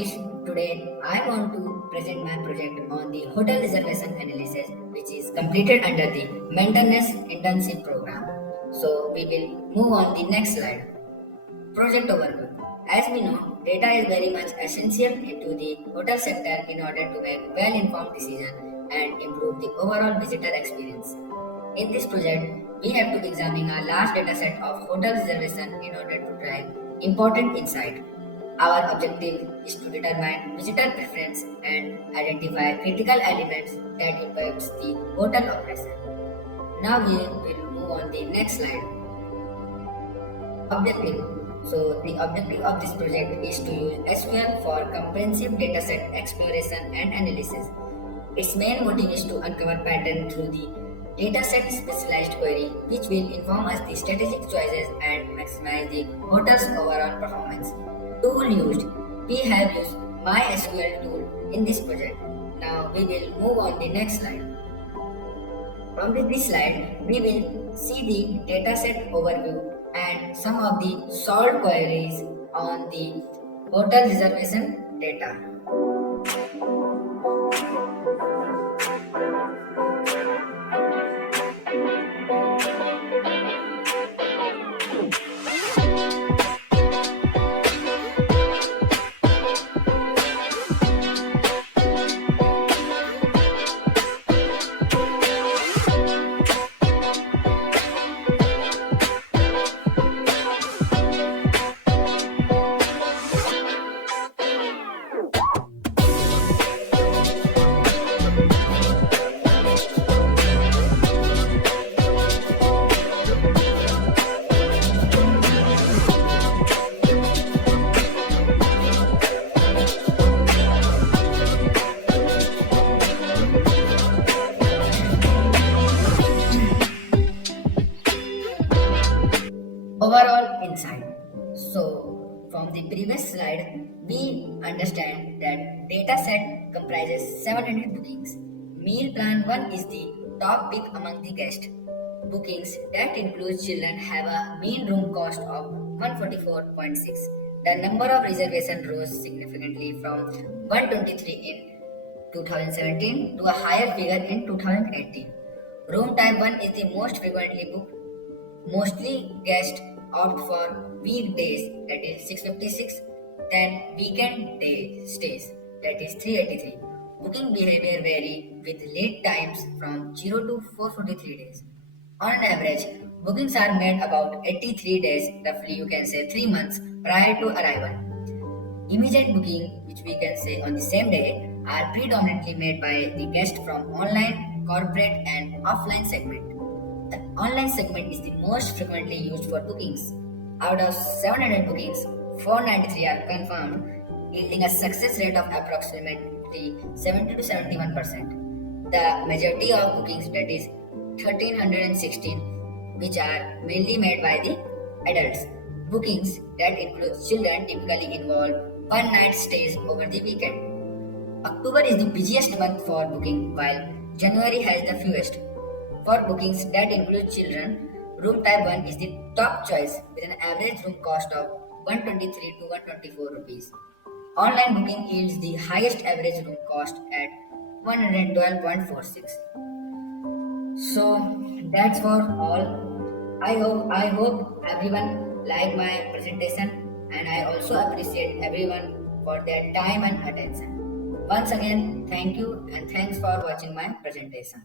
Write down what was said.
Ashish. Today I want to present my project on the hotel reservation analysis, which is completed under the maintenance internship program. So we will move on the next slide. Project overview. As we know, data is very much essential into the hotel sector in order to make well-informed decision and improve the overall visitor experience. In this project, we have to examine a large data set of hotel reservation in order to drive important insight. Our objective is to determine visitor preference and identify critical elements that impacts the hotel operation. Now we will move on the next slide. Objective. So the objective of this project is to use SQL for comprehensive dataset exploration and analysis. Its main motive is to uncover pattern through the dataset specialized query, which will inform us the strategic choices and maximize the hotel's overall performance. Tool used. We have used MySQL tool in this project. Now we will move on the next slide. From this slide, we will see the dataset overview and some of the solved queries on the hotel reservation data. Overall insight. So, from the previous slide, we understand that data set comprises 700 bookings. Meal plan 1 is the top pick among the guests. Bookings that include children have a mean room cost of 144.6. The number of reservations rose significantly from 123 in 2017 to a higher figure in 2018. Room type 1 is the most frequently booked. Mostly guests opt for weekdays, that is 656, then weekend day stays, that is 383. Booking behavior vary with lead times from 0 to 443 days. On an average, bookings are made about 83 days, roughly you can say 3 months prior to arrival. Immediate booking, which we can say on the same day, are predominantly made by the guest from online, corporate, and offline segment. The online segment is the most frequently used for bookings. Out of 700 bookings, 493 are confirmed, yielding a success rate of approximately 70 to 71%. The majority of bookings, that is 1316, which are mainly made by the adults. Bookings that include children typically involve one night stays over the weekend. October is the busiest month for booking, while January has the fewest. For bookings that include children, room type 1 is the top choice with an average room cost of 123 to 124 rupees. Online booking yields the highest average room cost at 112.46. So that's for all. I hope everyone like my presentation, and I also appreciate everyone for their time and attention. Once again, thank you and thanks for watching my presentation.